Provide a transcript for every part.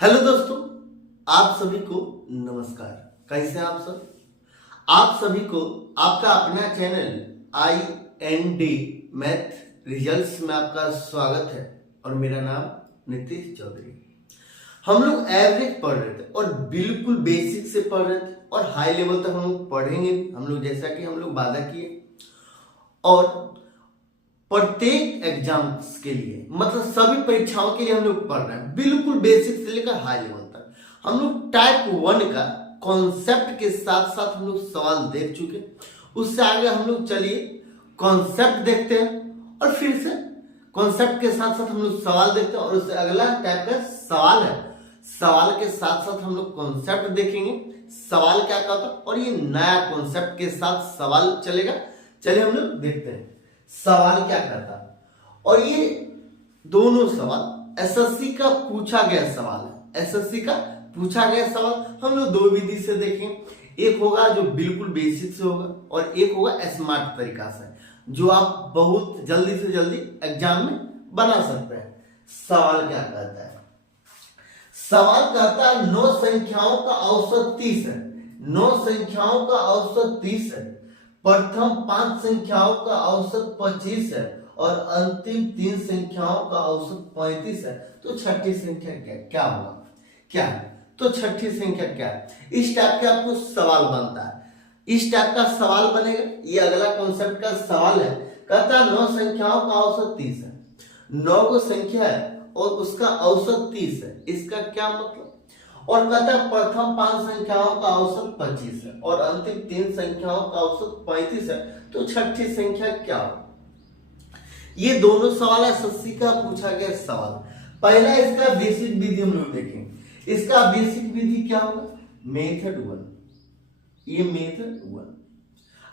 Hello दोस्तों, आप सभी को नमस्कार। कैसे हैं आप सब? आप सभी को आपका अपना चैनल IND मैथ रिजल्ट्स में आपका स्वागत है और मेरा नाम नीतीश चौधरी। हम लोग एवरेज पढ़ रहे थे और बिल्कुल बेसिक से पढ़ रहे थे और हाई लेवल तक हम लोग पढ़ेंगे। हम लोग जैसा कि हम लोग वादा किए और प्रत्येक एग्जाम्स के लिए मतलब सभी परीक्षाओं के लिए हम लोग पढ़ रहे हैं, बिल्कुल बेसिक से लेकर हाई लेवल तक। हम लोग टाइप 1 का कॉन्सेप्ट के साथ साथ हम लोग सवाल देख चुके। उससे आगे हम लोग चलिए कॉन्सेप्ट देखते हैं और फिर से कॉन्सेप्ट के साथ साथ हम लोग सवाल देखते हैं और उससे अगला टाइप का सवाल है। सवाल के साथ साथ हम लोग कॉन्सेप्ट देखेंगे, सवाल क्या कहता है और ये नया कॉन्सेप्ट के साथ सवाल चलेगा। चलिए हम लोग देखते हैं सवाल क्या कहता है। और ये दोनों सवाल एसएससी का पूछा गया सवाल है। एसएससी का पूछा गया सवाल हम लोग दो विधि से देखें। एक होगा जो बिल्कुल बेसिक से होगा और एक होगा स्मार्ट तरीका से, जो आप बहुत जल्दी से जल्दी एग्जाम में बना सकते हैं। सवाल क्या कहता है? सवाल कहता है 9 संख्याओं का औसत 30 है। 9 संख्याओं का औसत 30 है। प्रथम 5 संख्याओं का औसत 25 है और अंतिम 3 संख्याओं का औसत 35 है। तो छठी संख्या क्या होगा? क्या है? तो छठी संख्या क्या है? इस टाइप का आपको सवाल बनता है। इस टाइप का सवाल बनेगा। ये अगला कॉन्सेप्ट का सवाल है। कहता है 9 संख्याओं का औसत 30 है। 9 को संख्या है और उसका औसत 30 है। इसका क्या मतलब? और कहता है प्रथम 5 संख्याओं का औसत 25 है और अंतिम 3 संख्याओं का औसत 35 है। तो छठी संख्या क्या हो? ये दोनों सवाल एसएससी का पूछा गया सवाल। पहला इसका बेसिक विधि हम लोग देखेंगे। इसका बेसिक विधि क्या होगा? मेथड 1। ये मेथड 1।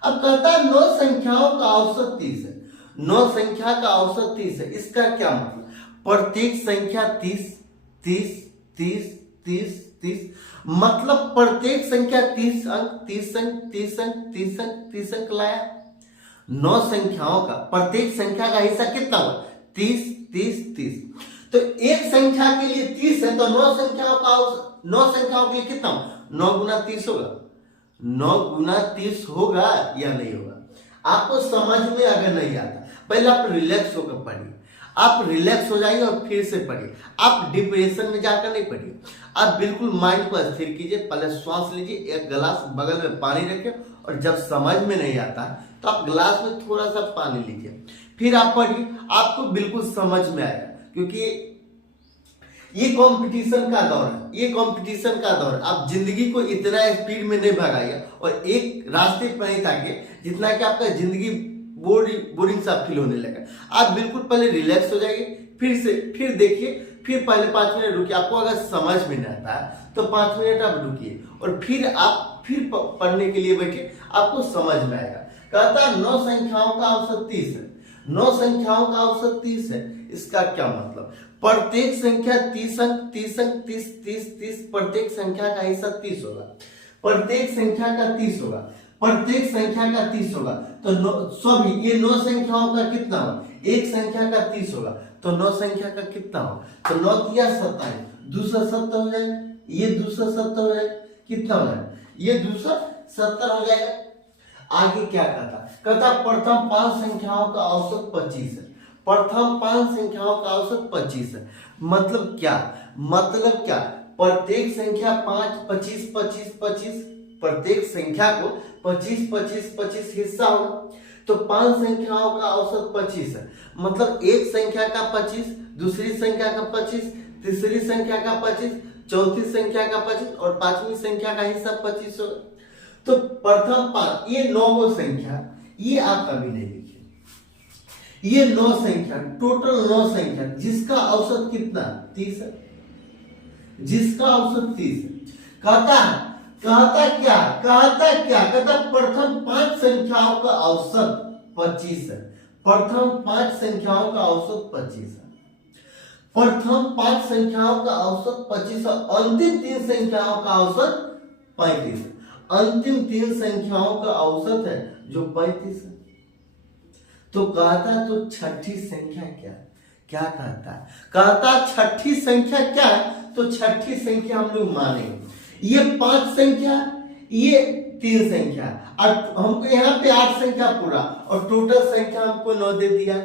अब कहता है 9 संख्याओं का औसत 30 है। 9 संख्या का औसत 30 है। इसका क्या मतलब? प्रत्येक संख्या 30 30 30 30 30 मतलब प्रत्येक संख्या 30 अंक 30 अंक 30 अंक 30 अंक 30 अंक लाया। 9 संख्याओं का प्रत्येक संख्या का हिस्सा कितना होगा? 30 30 30। तो एक संख्या के लिए 30 है तो 9 संख्याओं का 9 संख्याओं के लिए कितना होगा? 9 गुना 30 होगा। 9 गुना 30 होगा या नहीं होगा? आपको समझ में अगर नहीं आता, पहले आप रिलैक्स होकर पढ़िए। आप रिलैक्स हो जाइए और फिर से पढ़िए। आप डिप्रेशन में जाकर नहीं पढ़िए। आप बिल्कुल माइंड को स्थिर कीजिए। पहले श्वास लीजिए, एक गिलास बगल में पानी रखें और जब समझ में नहीं आता तो आप गिलास में थोड़ा सा पानी लीजिए, फिर आप पढ़िए। आपको बिल्कुल समझ में आएगा, क्योंकि ये कंपटीशन का दौर है। ये कंपटीशन का दौर है। आप जिंदगी को इतना स्पीड में नहीं भगाइए और एक रास्ते पर नहीं ताकिए जितना कि आपका जिंदगी बोरिंग सा फील होने लगा। आप बिल्कुल पहले रिलैक्स हो जाइए, फिर देखिए, फिर पहले 5 मिनट रुकिए। आपको अगर समझ में नहीं आता है तो 5 मिनट आप रुकिए और फिर आप पढ़ने के लिए बैठिए। आपको समझ में आएगा। कहता है 9 संख्याओं का औसत 30 है। 9 संख्याओं का औसत 30 है। इसका क्या मतलब? प्रत्येक संख्या 30 अंक 30 अंक 30 30 30 प्रत्येक संख्या का हिस्सा 30 होगा। प्रत्येक संख्या का 30 होगा। प्रत्येक संख्या का 30 होगा। तो सभी ये 9 संख्याओं का कितना होगा? एक संख्या का 30 होगा तो 9 संख्या का कितना होगा? तो 9 किया 27, 270 हो जाएगा। ये 270 हो जाएगा। कितना हो जाएगा? ये 270 हो जाएगा। आगे क्या कहता? कहता प्रथम 5 संख्याओं का औसत 25 है। प्रथम 5 संख्याओं का औसत 25 है। मतलब क्या? मतलब क्या? प्रत्येक संख्या 5 25 25 25 प्रत्येक संख्या को 25 25 25 हिस्सा होगा। तो 5 संख्याओं का औसत 25 है। मतलब एक संख्या का 25, दूसरी संख्या का 25, तीसरी संख्या का 25, चौथी संख्या का 25 और 5वीं संख्या का हिस्सा 25 होगा। तो प्रथम 5, ये 9 संख्या, ये आप कभी नहीं लिखिए। ये 9 संख्या, टोटल 9 संख्या जिसका औसत कितना? 30 है। जिसका औसत 30 है। कहता प्रथम 5 संख्याओं का औसत 25 है। प्रथम 5 संख्याओं का औसत 25 है। प्रथम 5 संख्याओं का औसत 25 और अंतिम 3 संख्याओं का औसत 35 है। अंतिम 3 संख्याओं का औसत है जो 35 है। तो कहता तो छठी संख्या क्या? क्या कहता है? कहता छठी संख्या क्या है? तो छठी संख्या हम लोग मानेंगे ये 5 संख्या, ये 3 संख्या, और हमको यहाँ पे 8 संख्या पूरा और टोटल संख्या हमको 9 दे दिया।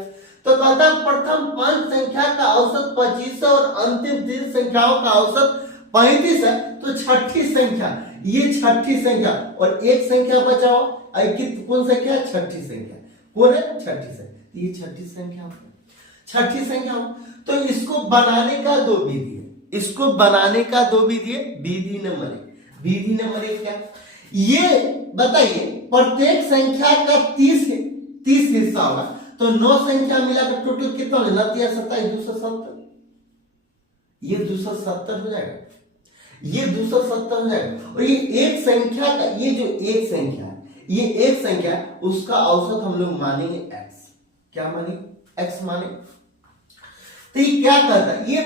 तो कहता प्रथम 5 संख्या का औसत 25 है और अंतिम 3 संख्याओं का औसत 35 है। तो छठी संख्या, ये छठी संख्या और एक संख्या बचाओ, कौन संख्या? छठी संख्या। कौन है? छठी संख्या। ये छठी संख्या, छठी संख्या। तो इसको बनाने का 2 विधि है, इसको बनाने का 2 विधि है। विधि नंबर 1, विधि नंबर 1 क्या? ये बताइए प्रत्येक संख्या का 30 हिस्सा होगा, तो 9 संख्या मिलाकर टोटल कितना हो जाएगा? 9 27 270, ये 270 हो जाएगा, ये 270 हो जाएगा। और ये एक संख्या का, ये जो एक संख्या है, ये एक संख्या है, उसका औसत हम लोग मानेंगे x। क्या मानेंगे? x मानेंगे। तो ये क्या कहता है? ये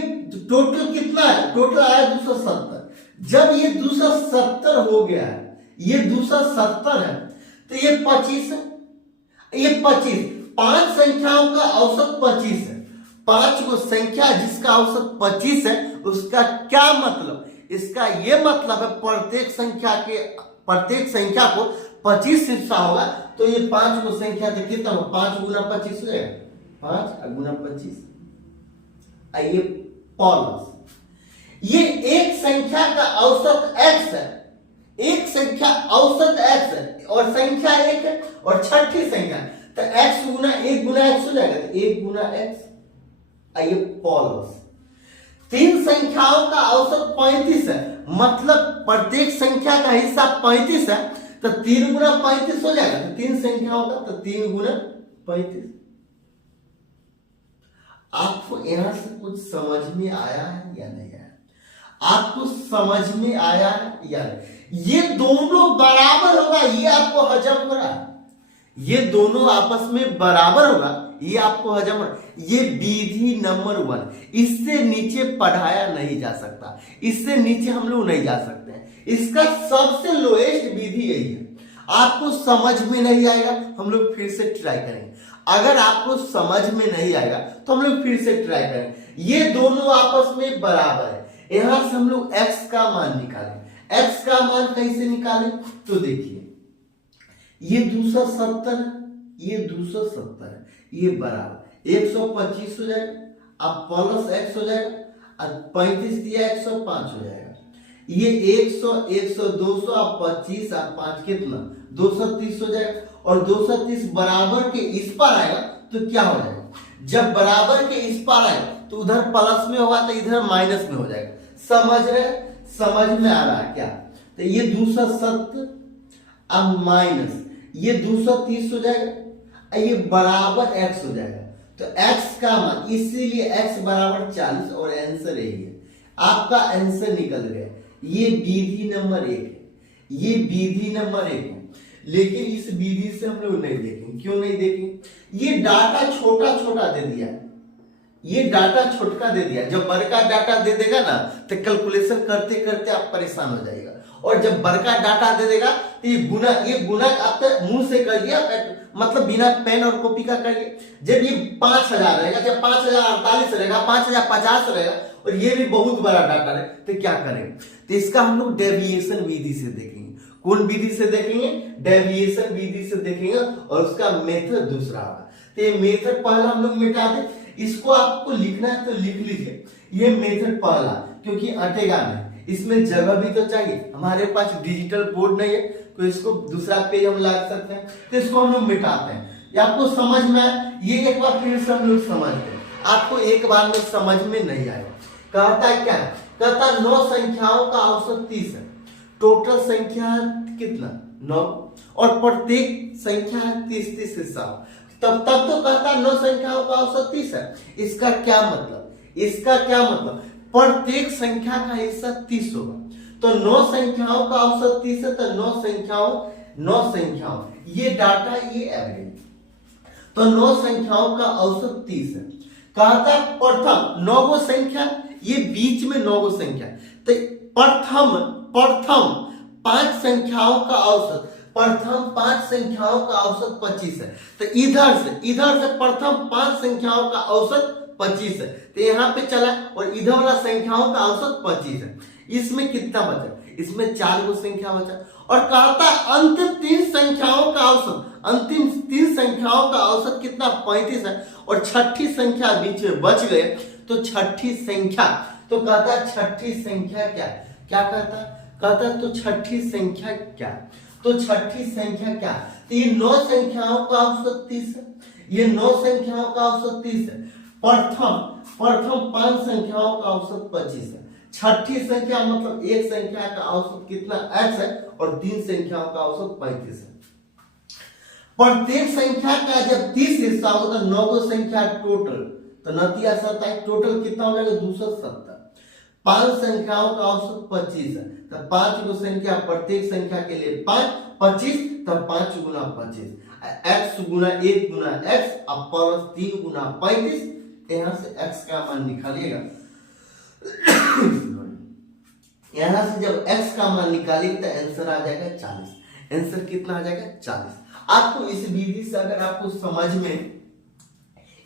टोटल कितना है? टोटल आया 270। जब ये 270 हो गया है, ये 270 है, तो ये 25 है, ये 25, 5 संख्याओं का औसत 25 है। 5 को संख्या जिसका औसत 25 है, उसका क्या मतलब? इसका ये मतलब है प्रत्येक संख्या को 25 हिस्सा होगा। तो ये 5 को संख्या से कितना हो? 5 गुना 25 हो जाएगा, 5 गुना 25। आइए प्लस, ये एक संख्या का औसत x है, एक संख्या औसत x है और संख्या 1 है और छठी संख्या, तो x गुना 1 गुना x हो जाएगा, तो 1 गुना x। आइए प्लस, 3 संख्याओं का औसत 35 है, मतलब प्रत्येक संख्या का हिस्सा 35 है, तो 3 गुना 35 हो जाएगा। तो 3 संख्याओं का, तो 3 गुना 35। आपको यहां से कुछ समझ में आया है या नहीं आया? आपको समझ में आया है या नहीं? ये दोनों बराबर होगा, ये आपको हजम हो रहा है, ये दोनों आपस में बराबर होगा, ये आपको हजम हो रहा है। ये विधि नंबर 1, इससे नीचे पढ़ाया नहीं जा सकता, इससे नीचे हम लोग नहीं जा सकते हैं। इसका सबसे लोएस्ट विधि यही है। आपको समझ में नहीं आएगा, हम लोग फिर से ट्राई करेंगे। अगर आपको समझ में नहीं आएगा तो हम लोग फिर से ट्राई करेंगे। ये दोनों आपस में बराबर है, यहां से हम लोग x का मान निकालें। x का मान कैसे निकालें? तो देखिए ये 270, ये 270 है, ये बराबर 125 हो जाएगा, अब प्लस x हो जाएगा, और 35 दिया 105 हो जाएगा। ये 100 100 200 अब 25 अब 5 कितना? 230 हो जाएगा। और 230 बराबर के इस पार आएगा तो क्या हो जाएगा? जब बराबर के इस पार आएगा तो उधर प्लस में होगा, तो इधर माइनस में हो जाएगा। समझ रहे? समझ में आ रहा है क्या? तो ये 270 अब माइनस ये 230 हो जाएगा, ये बराबर x हो जाएगा। तो x का मान, इसीलिए x बराबर 40 और आंसर यही है। आपका आंसर निकल गया। ये विधि नंबर 1 है, ये विधि नंबर 1 है। लेकिन इस विधि से हम लोग नहीं देखेंगे। क्यों नहीं देखेंगे? ये डाटा छोटा छोटा दे दिया, ये डाटा छोटका दे दिया। जब बड़का डाटा दे देगा ना, तो कैलकुलेशन करते करते आप परेशान हो जाएगा। और जब बड़का डाटा दे देगा तो ये गुना आप मुंह से करिए, मतलब बिना पेन और कॉपी का करिए। जब ये 5000 रहेगा, जब 5048 रहेगा, 5050 रहेगा, और ये भी बहुत बड़ा डाटा है, तो क्या करेंगे? तो इसका हम लोग डेविएशन विधि से देखेंगे। कौन विधि से देखेंगे? डेविएशन विधि से देखेंगे, और उसका मेथड दूसरा होगा। तो ये मेथड पहला हम लोग मिटा दें। इसको आपको लिखना है तो लिख लीजिए, ये मेथड पहला, क्योंकि अटेगा नहीं, इसमें जगह भी तो चाहिए। हमारे पास डिजिटल बोर्ड नहीं है, तो इसको दूसरा पेज हम लगा सकते हैं। तो इसको हम लोग मिटाते हैं। ये आपको समझ में, ये एक बार फिर से हम लोग समझते हैं। आपको एक बार में समझ में नहीं आएगा। कहता है क्या? कहता 9 संख्याओं का औसत 30 है, टोटल संख्या कितना? 9, और प्रत्येक संख्या 30 हिस्सा। तब तो कहता 9 संख्याओं का औसत 30 है। इसका क्या मतलब? इसका क्या मतलब? प्रत्येक संख्या का हिस्सा 30 होगा। तो 9 संख्याओं का औसत 30 है, तो 9 संख्याओं ये डाटा, ये एवरेज। तो 9 संख्याओं का औसत 30 है। कहता प्रथम 9 संख्या, ये बीच में 9 संख्या, तो प्रथम 5 संख्याओं का औसत, प्रथम 5 संख्याओं का औसत 25 है। तो इधर से प्रथम 5 संख्याओं का औसत 25 है, तो यहाँ पे चला और इधर वाला संख्याओं का औसत 25 है। इसमें कितना बचा? इसमें 4 गो संख्या बचा और कहता है अंतिम 3 संख्याओं का औसत, अंतिम 3 संख्याओं का औसत कितना? 35 है और छठी संख्या बीच में बच गए, तो छठी संख्या, तो कहता है छठी संख्या क्या? क्या कहता है? कहता है तो छठी संख्या क्या? तो छठी संख्या क्या? तो ये 9 संख्याओं का औसत 30 है, ये 9 संख्याओं का औसत 30 है। प्रथम 5 संख्याओं का औसत 25 है। छठी संख्या मतलब एक संख्या का औसत कितना? x है और 3 संख्याओं का औसत 35 है। प्रत्येक संख्या का जब 30 हिस्सा होगा तो 9 गो संख्या टोटल, तो 9 7 टोटल कितना हो जाएगा? 270। 5 संख्याओं का औसत 25 है, तो 5 गो संख्या, प्रत्येक संख्या के लिए 5, 25, तब 5 गुना 25, x गुना 1 गुना x अब प्लस 3 गुना 35। यहां से x का मान निकालिएगा। यहां से जब x का मान निकालेंगे तो आंसर आ जाएगा 40। आंसर कितना आ जाएगा? 40। आपको इस विधि से अगर आपको समझ में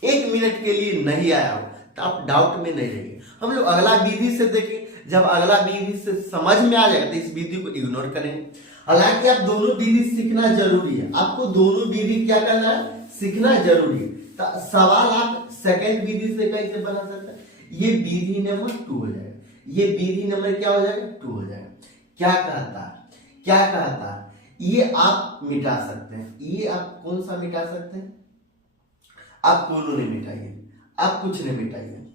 1 मिनट के लिए नहीं आया हो तो आप डाउट में नहीं रहिए। हम लोग अगला विधि से देखें, जब अगला विधि से समझ में आ जाएगा तो इस विधि को इग्नोर करेंगे। हालांकि आप दोनों विधि सीखना जरूरी है, आपको दोनों विधि क्या करना है? सीखना जरूरी है। तो सवाल आप सेकंड विधि से कैसे बना सकते हैं? ये विधि नंबर 2 हो जाएगा, ये विधि नंबर क्या हो जाएगा? 2 हो जाएगा। क्या कहता है? क्या कहता है? ये आप मिटा सकते हैं, ये आप कौन सा मिटा सकते हैं? आप दोनों नहीं मिटाइए, आप कुछ नहीं मिटाइए,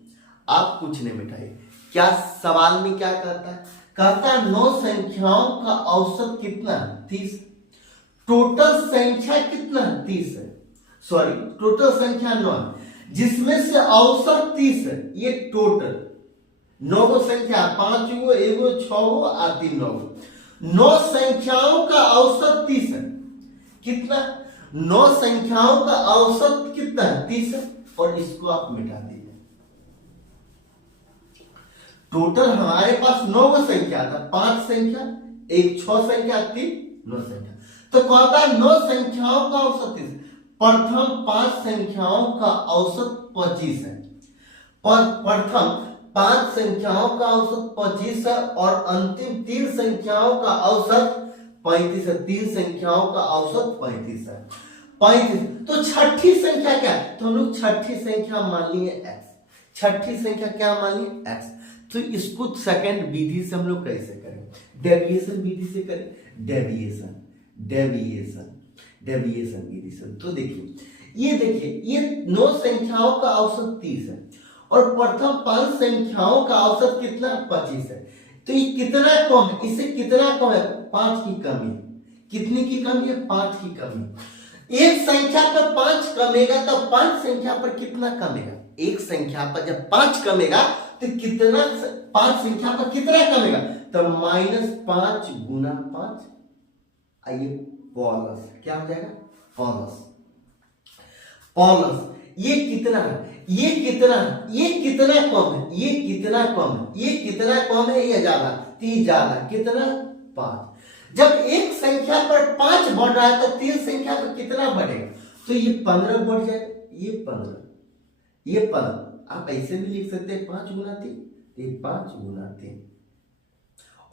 आप कुछ नहीं मिटाइए। क्या सवाल में क्या कहता है? कहता है 9 संख्याओं का औसत कितना? 30। टोटल संख्या कितना? 30 है, सॉरी टोटल संख्या 9 है, जिसमें से औसत 30 है। ये टोटल 9 गो संख्या, 5 गो, 1 गो, 6 गो और 3 9 गो, 9 संख्याओं का औसत 30 है। कितना? 9 संख्याओं का औसत कितना है? 30 है। और इसको आप मिटा दीजिए। टोटल हमारे पास 9 गो संख्या था, 5 संख्या, 1 6 संख्या, 3 9 संख्या, तो कहता है 9 संख्याओं का औसत 30। प्रथम 5 संख्याओं का औसत 25 है, प्रथम 5 संख्याओं का औसत 25 है और अंतिम 3 संख्याओं का औसत 35 है। 3 संख्याओं का औसत 35 है, 35। तो छठी संख्या क्या है? तो हम लोग छठी संख्या मान लिए x, छठी संख्या क्या मान लिए? x। तो इसको सेकंड विधि से हम लोग कैसे करें? डेविएशन विधि से करें, डेविएशन डेविएशन डेविएशन विधि से। तो देखिए, ये 9 संख्याओं का औसत 30 है और प्रथम 5 संख्याओं का औसत कितना? 25 है। तो ये कितना कम है? इससे कितना कम है? 5 की कमी। कितनी की कमी है? 5 की कमी। एक संख्या पर 5 कमेगा तो 5 संख्या पर कितना कमेगा? एक संख्या पर जब 5 कमेगा तो कितना? 5 संख्या पर कितना कमेगा? तो -5 गुना 5, आइए प्लस क्या हो जाएगा? प्लस ये कितना है? ये कितना है? ये कितना कम है? ये कितना कम है? ये कितना कम है? ये ज्यादा, 3 ज्यादा, कितना? 5। जब एक संख्या पर 5 बढ़ रहा है तो 3 संख्या पर कितना बढ़ेगा? तो ये 15 बढ़ जाएगा, ये 15, ये 15। आप ऐसे भी लिख सकते हैं 5 गुना 3, ये 5 गुना 3,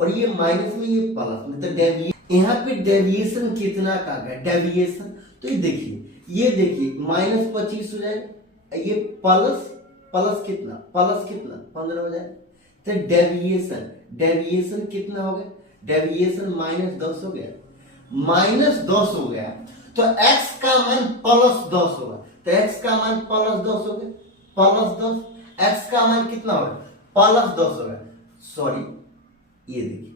और ये माइनस में, ये प्लस में। तो डेविएशन, यहाँ पे डेविएशन कितना का गया? डेविएशन तो ये देखिए -25 हो जाएगा, ये प्लस कितना? प्लस कितना? 15 हो जाएगा। तो डेविएशन कितना हो गया? डेविएशन -10 हो गया, -10 हो गया। तो x का मान +10 होगा, तो x का मान +10 हो गया, +10। x का मान कितना होगा? +10 होगा। सॉरी, ये देखिए,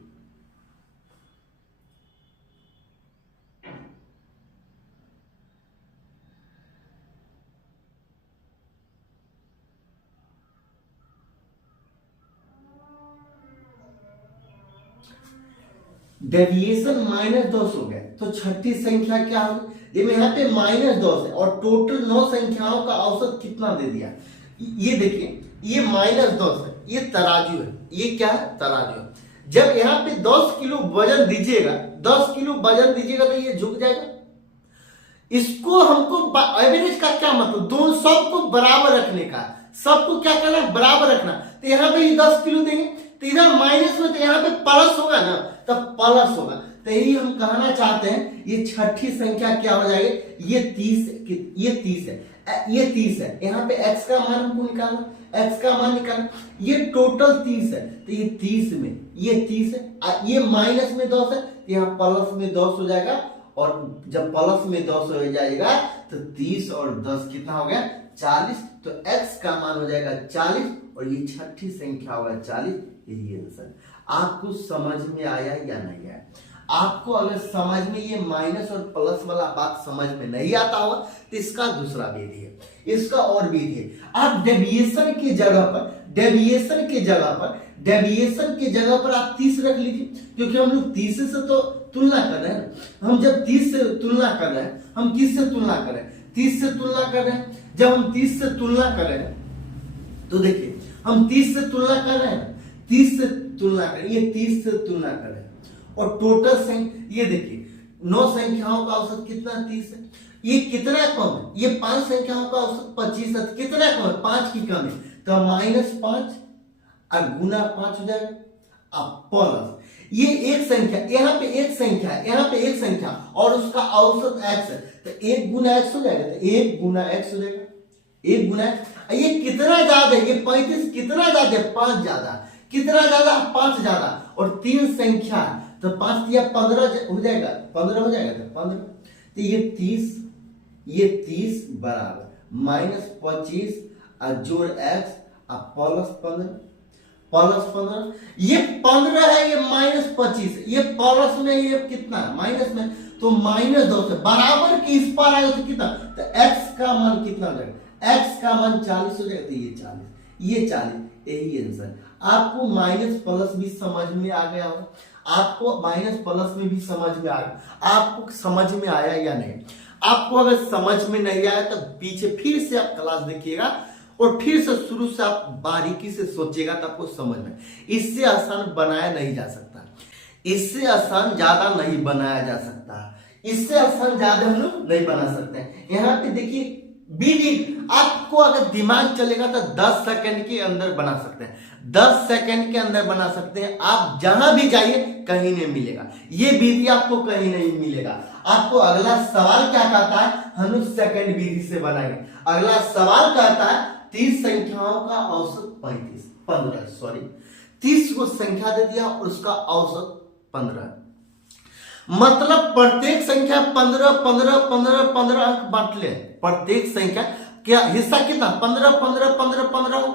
डेविएशन -10 हो गया। तो छठी संख्या क्या होगी? यहाँ पे -10 है और टोटल 9 संख्याओं का औसत कितना दे दिया? ये देखिए, ये -10 है, ये तराजू है, ये क्या है? तराजू है। जब यहाँ पे 10 किलो वजन दीजिएगा, 10 किलो वजन दीजिएगा तो ये झुक जाएगा। इसको हमको एवरेज का क्या मतलब? दोनों सबको बराबर रखने का, सबको क्या करना है, बराबर रखना। तो यहाँ पे 10 किलो देंगे, तो इधर माइनस में, तो यहाँ पे प्लस होगा ना, तब प्लस होगा। तो यही हम कहना चाहते हैं, ये छठी संख्या क्या हो जाएगी, ये 30 है, ये 30 है। यहाँ पे x का मान हमको निकालना, x का मान निकालना, ये टोटल 30 है। तो ये 30 में ये 30 है, ये माइनस में 10 है, तो यहाँ प्लस में 10 हो जाएगा। और जब प्लस में 10 हो जाएगा तो 30 और 10 कितना हो गया, 40। तो x का मान हो जाएगा 40 और ये छठी संख्या होगा 40। यही आंसर। आपको समझ में आया या नहीं आया? आपको अगर समझ में ये माइनस और प्लस वाला बात समझ में नहीं आता होगा तो इसका दूसरा विधि है, इसका और विधि है। आप डेविएशन की जगह पर आप 30 रख लीजिए, क्योंकि हम लोग 30 से तो तुलना कर रहे हैं। हम जब 30 से तुलना कर रहे हैं, हम किस से तुलना कर रहे हैं, 30 से तुलना कर रहे हैं। जब हम 30 से तुलना कर रहे हैं तो देखिए, हम 30 से तुलना कर रहे हैं, 30 से तुलना कर, ये 30 से तुलना कर रहे हैं। और टोटल संख्या ये देखिए, 9 संख्याओं का औसत कितना, 30 है। ये कितना कम है, ये 5 संख्याओं का औसत 25 है। कितना कम है, 5 की कम है। तो -5 और गुना 5 हो जाएगा, अब प्लस ये एक संख्या, यहाँ पे एक संख्या है, यहाँ पे एक संख्या और उसका औसत x है, तो 1 गुना x हो जाएगा। तो 1 गुना x हो जाएगा, 1 गुना x। ये कितना ज्यादा है, ये 35 कितना ज्यादा है, 5 ज्यादा। कितना ज्यादा, 5 ज्यादा। और 3 संख्या, तो 5 या 15 हो जाएगा, 15 हो जाएगा। तो 15, तो ये 30 बराबर -25 और जोड़ x और +15, ये 15 है, ये -25, ये प्लस में, ये कितना माइनस में, तो -2 से बराबर की इस पार आएगा तो कितना, तो x का मान कितना हो जाएगा, x का मान 40 हो जाएगा। तो ये 40, यही आंसर। आपको माइनस प्लस भी समझ में आ गया होगा, आपको माइनस प्लस में भी समझ में आ गया। आपको समझ में आया या नहीं? आपको अगर समझ में नहीं आया तो पीछे फिर से आप क्लास देखिएगा और फिर से शुरू से आप बारीकी से सोचिएगा तो आपको समझ में। इससे आसान बनाया नहीं जा सकता, इससे आसान ज्यादा नहीं बनाया जा सकता, इससे आसान ज्यादा हम लोग नहीं बना सकते। यहाँ पे देखिए विधि, आपको अगर दिमाग चलेगा तो 10 सेकंड के अंदर बना सकते हैं, 10 सेकंड के अंदर बना सकते हैं। आप जहां भी जाइए कहीं नहीं मिलेगा, ये विधि आपको कहीं नहीं मिलेगा। आपको अगला सवाल क्या कहता है, हम लोग सेकंड विधि से बनाएंगे। अगला सवाल कहता है 30 संख्याओं का औसत 30 को संख्या दे दिया और उसका औसत 15, मतलब प्रत्येक संख्या 15 अंक बांट ले। प्रत्येक संख्या क्या हिस्सा कितना, 15 हो।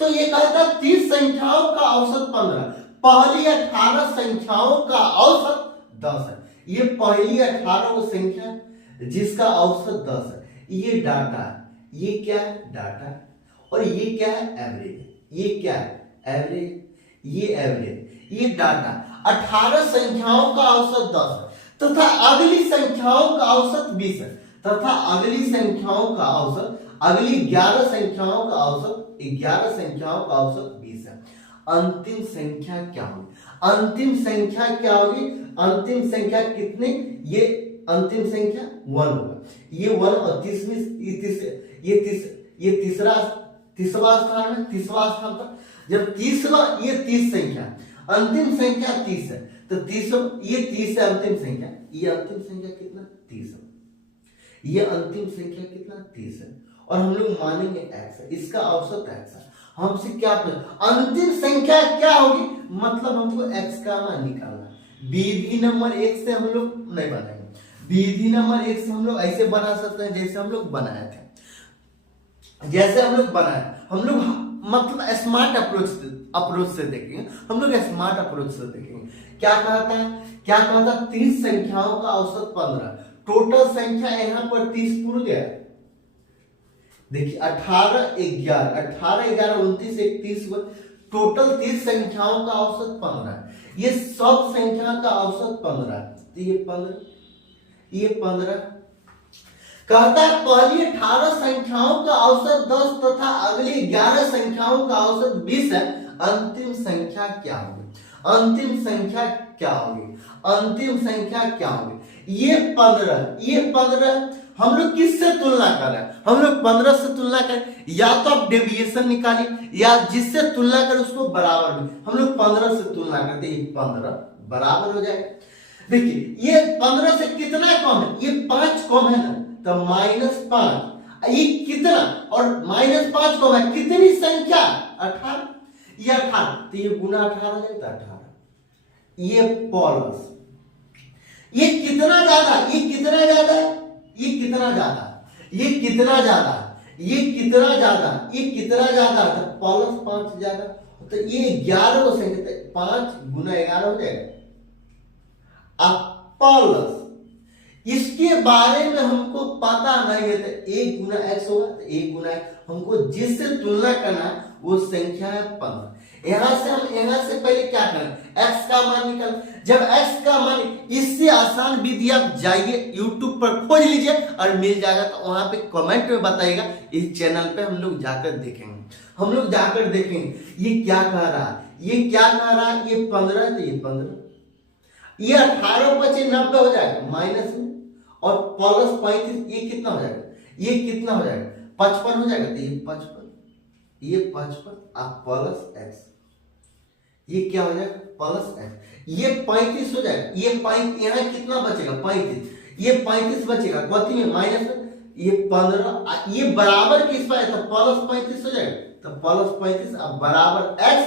तो ये कहता है 30 संख्याओं का औसत 15, पहली 18 संख्याओं का औसत 10 है। ये पहली 18 संख्या जिसका औसत 10 है, ये डाटा है। ये क्या है, डाटा है। और ये क्या है, एवरेज। ये क्या है, एवरेज। ये एवरेज, ये डाटा। 18 संख्याओं का औसत 10 है तथा अगली संख्याओं का औसत 20 है, तथा अगली संख्याओं का औसत, अगली 11 संख्याओं का औसत 20 है। अंतिम संख्या क्या होगी, अंतिम संख्या क्या होगी, अंतिम संख्या कितने, ये अंतिम संख्या 1 होगा। ये 1 और तीसरा स्थान है, तीसरा स्थान पर। जब तीसरा, ये 30 संख्या, अंतिम संख्या 30 है, तो 30 ये 30 है अंतिम संख्या, ये अंतिम संख्या कितना, 30 है। ये अंतिम संख्या कितना, 30 है। और हम लोग मानेंगे x है, इसका औसत x है। हमसे क्या अंतिम संख्या क्या होगी, मतलब हमको x का मान निकालना है। विधि नंबर 1 से हम लोग नहीं बनाएंगे, विधि नंबर 1 से हम लोग ऐसे बना सकते हैं जैसे हम लोग बनाए थे, जैसे हम लोग बनाए। हम लोग मतलब स्मार्ट अप्रोच से देखेंगे, हम लोग स्मार्ट अप्रोच से देखेंगे। क्या कहता है 30 संख्याओं का औसत 15, टोटल संख्या यहाँ पर 30 पूर्ण गया। देखिए 18 11 29 31, टोटल 30 संख्याओं का औसत 15। ये सब संख्या का औसत 15, तो ये 15 कहता है पहली 18 संख्याओं का औसत 10 तथा अगली 11 संख्याओं का औसत 20 है। अंतिम संख्या क्या होगी, अंतिम संख्या क्या होगी, अंतिम संख्या क्या होगी। ये 15 हम लोग किससे तुलना कर रहे हैं? हम लोग 15 से तुलना करें, या तो आप डेविएशन निकालिए या जिससे तुलना करें उसको बराबर में। हम लोग 15 से तुलना करते हैं, 15 बराबर हो जाएगा। देखिए ये 15 से कितना कम है? ये 5 कम है ना, तो -5। ये कितना और -5 कम है, कितनी संख्या? 18। ये 18, तो ये गुना 18 हो जाएगा, 18। ये प्लस, ये कितना ज्यादा? ये कितना ज्यादा है? ये कितना ज्यादा? ये कितना ज्यादा? ये कितना ज्यादा? ये कितना ज्यादा? तो प्लस 5 ज्यादा, तो ये 11 को संख्या, 5 गुना 11 हो जाएगा। अब प्लस इसके बारे में हमको पता नहीं है, तो 1 गुना x होगा, तो 1 गुना x। हमको जिससे तुलना करना है वो संख्या है 15। यहां से पहले क्या करें? x का मान निकाल। जब x का मान, इससे आसान विधि आप जाइए YouTube पर खोज लीजिए और मिल जाएगा, तो वहां पे कमेंट में बताइएगा। इस चैनल पे हम लोग जाकर देखेंगे, ये क्या कह रहा है, ये क्या कह रहा है। ये 15 है, तो ये 15, ये 18 25 90 हो जाएगा माइनस में, और प्लस 35 ये कितना हो जाएगा? ये कितना हो जाएगा? 55 हो जाएगा, तो ये 55 आप प्लस x, ये क्या हो जाएगा? Plus x। ये 35 हो जाएगा, ये 5 यहाँ कितना बचेगा? 35, ये 35 बचेगा गति में माइनस में, ये 15, ये बराबर किस पर है? तो प्लस 35 हो जाएगा, तो प्लस 35 अब बराबर x,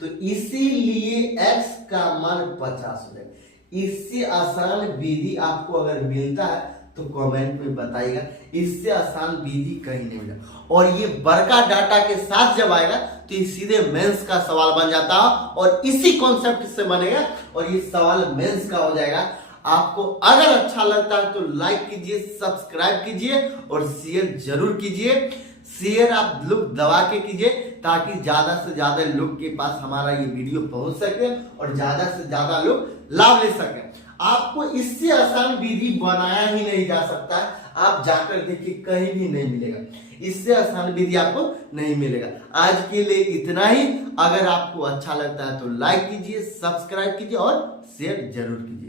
तो इसीलिए x का मान 50 हो जाएगा। इससे आसान विधि आपको अगर मिलता है तो कमेंट में बताइएगा, इससे आसान विधि कहीं नहीं मिला। और ये बड़का डाटा के साथ जब आएगा तो ये सीधे मेंस का सवाल बन जाता है, और इसी कॉन्सेप्ट से बनेगा, और ये सवाल मेंस का हो जाएगा। आपको अगर अच्छा लगता है तो लाइक कीजिए, सब्सक्राइब कीजिए और शेयर जरूर कीजिए। शेयर आप लोग दबा के कीजिए, ताकि ज्यादा से ज्यादा लोग के पास हमारा ये वीडियो पहुंच सके और ज्यादा से ज्यादा लोग लाभ ले सके। आपको इससे आसान विधि बनाया ही नहीं जा सकता है, आप जाकर देखिए कहीं भी नहीं मिलेगा, इससे आसान विधि आपको नहीं मिलेगा। आज के लिए इतना ही। अगर आपको अच्छा लगता है तो लाइक कीजिए, सब्सक्राइब कीजिए और शेयर जरूर कीजिए।